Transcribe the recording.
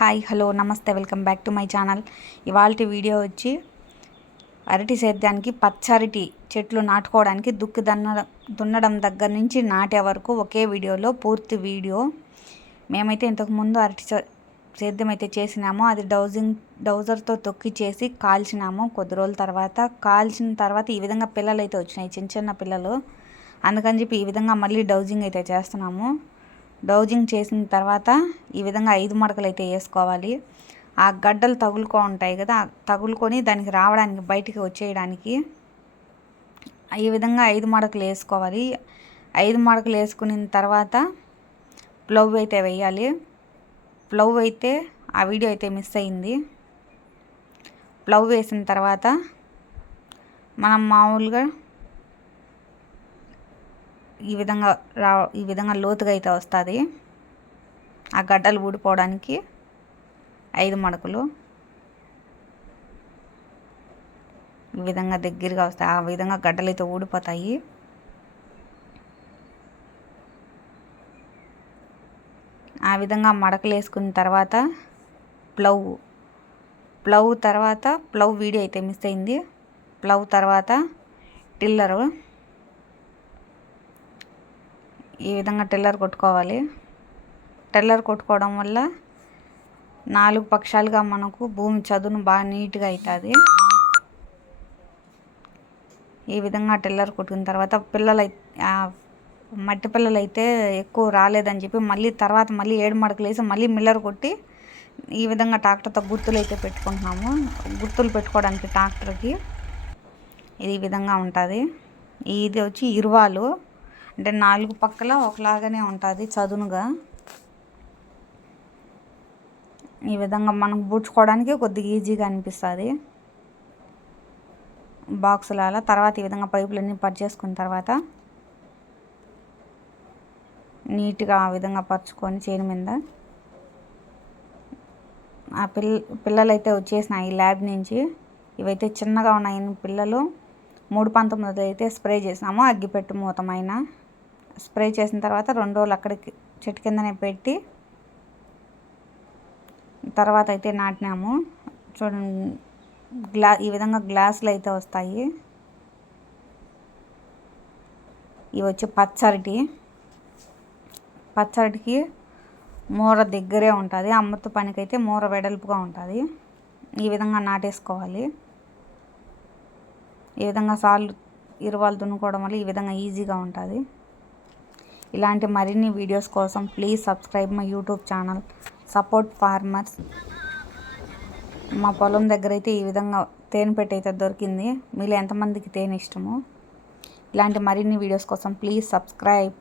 Hi hello నమస్తే welcome back to my channel. ఇవాళ video వచ్చి అరటి సేద్యానికి పచ్చరటి చెట్లు నాటుకోవడానికి దుక్కి దన్న దున్నడం దగ్గర నుంచి నాటే వరకు ఒకే వీడియోలో పూర్తి వీడియో. మేమైతే ఇంతకుముందు అరటి సేద్యం అయితే చేసినాము. అది డౌజింగ్ డౌజర్తో తొక్కి చేసి కాల్చినాము కొద్ది రోజుల తర్వాత. కాల్చిన తర్వాత ఈ విధంగా పిల్లలు అయితే వచ్చినాయి చిన్న చిన్న పిల్లలు. అందుకని చెప్పి ఈ విధంగా మళ్ళీ డౌజింగ్ అయితే చేస్తున్నాము. డౌజింగ్ చేసిన తర్వాత ఈ విధంగా ఐదు మడకలు అయితే వేసుకోవాలి. ఆ గడ్డలు తగులుకో ఉంటాయి కదా తగులుకొని దానికి రావడానికి బయటికి వచ్చేయడానికి ఈ విధంగా ఐదు మడకలు వేసుకోవాలి. ఐదు మడకలు వేసుకున్న తర్వాత ప్లవ్ అయితే వేయాలి. ప్లవ్ అయితే ఆ వీడియో అయితే మిస్ అయింది. ప్లవ్ వేసిన తర్వాత మనం మామూలుగా ఈ విధంగా రా ఈ విధంగా లోతుగా అయితే వస్తుంది. ఆ గడ్డలు ఊడిపోవడానికి ఐదు మడకలు. ఈ విధంగా దగ్గరగా వస్తాయి. ఆ విధంగా గడ్డలు అయితే ఊడిపోతాయి. ఆ విధంగా మడకలు వేసుకున్న తర్వాత ప్లవ్ ప్లవ్ తర్వాత ప్లవ్ వీడియో అయితే మిస్ అయింది. ప్లవ్ తర్వాత టిల్లరు. ఈ విధంగా టెల్లర్ కొట్టుకోవాలి. టెల్లర్ కొట్టుకోవడం వల్ల నాలుగు పక్షాలుగా మనకు భూమి చదును బాగా నీట్గా అవుతుంది ఈ విధంగా టెల్లర్ కొట్టుకున్న తర్వాత పిల్లలు మట్టి పిల్లలు అయితే ఎక్కువ రాలేదని చెప్పి మళ్ళీ తర్వాత మళ్ళీ ఏడు మడకలు వేసి మళ్ళీ మిల్లర్ కొట్టి ఈ విధంగా ట్రాక్టర్తో గుర్తులు అయితే పెట్టుకుంటున్నాము. గుర్తులు పెట్టుకోవడానికి ట్రాక్టర్కి ఇది ఈ విధంగా ఉంటుంది. ఇది వచ్చి ఇరువాలు. అంటే నాలుగు పక్కల ఒకలాగానే ఉంటుంది చదునుగా. ఈ విధంగా మనం బూడ్చుకోవడానికి కొద్దిగా ఈజీగా అనిపిస్తుంది. బాక్సుల తర్వాత ఈ విధంగా పైపులన్నీ పర్చేసుకున్న తర్వాత నీట్గా ఆ విధంగా పరుచుకొని చేను మీద ఆ పిల్ల పిల్లలు అయితే వచ్చేసినాయి ల్యాబ్ నుంచి ఇవైతే చిన్నగా ఉన్నాయి పిల్లలు మూడు పంతొమ్మిది అయితే స్ప్రే చేసినాము అగ్గిపెట్టు మూతమైన. స్ప్రే చేసిన తర్వాత రెండు రోజులు అక్కడికి చెట్టు కిందనే పెట్టి తర్వాత అయితే నాటినాము. చూడండి గ్లా ఈ విధంగా గ్లాసులు అయితే వస్తాయి. ఇవి వచ్చి పచ్చరటి. పచ్చరటికి మూర దగ్గరే ఉంటుంది. అమృత పనికైతే మూర వెడల్పుగా ఉంటుంది. ఈ విధంగా నాటేసుకోవాలి. ఈ విధంగా సార్లు ఇరువాలు దున్నుకోవడం వల్ల ఈ విధంగా ఈజీగా ఉంటుంది. ఇలాంటి మరిన్ని వీడియోస్ కోసం please subscribe my YouTube channel. Support farmers. మా పొలం దగ్గర అయితే ఈ విధంగా తేనె పెట్టి అయితే దొరికింది. మీలో ఎంతమందికి తేనె ఇష్టమో. ఇలాంటి మరిన్ని వీడియోస్ కోసం ప్లీజ్ సబ్స్క్రైబ్.